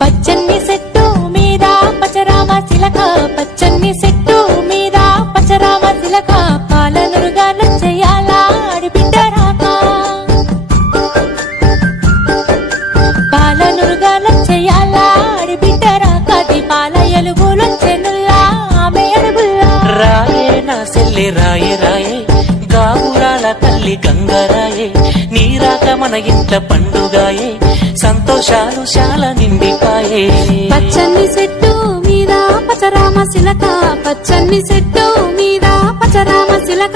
పచ్చని చెట్టు మీద పచరామ చిలక, పచ్చని చెట్టు మీద పచరామ చిలక, పాలనురుగాల చెయ్యాలా ఆడిబిడ్డ రాక, పాలనురుగాల చెయ్యాలా ఆడిబిడ్డ రాక, దీపాల ఎలుగులొచ్చెనుల్లా ఆమె అడుగుల్లా. రాయే నా సెల్లె రాయే రాయే, గావురాల తల్లి గంగరాయే, నీరాక మన ఇంట పండుగాయే, సంతోషాలు చాలా నిండిపాయే. పచ్చని చెట్టు మీద పచరామ చిలక, పచ్చని చెట్టు మీద పచరామ చిలక,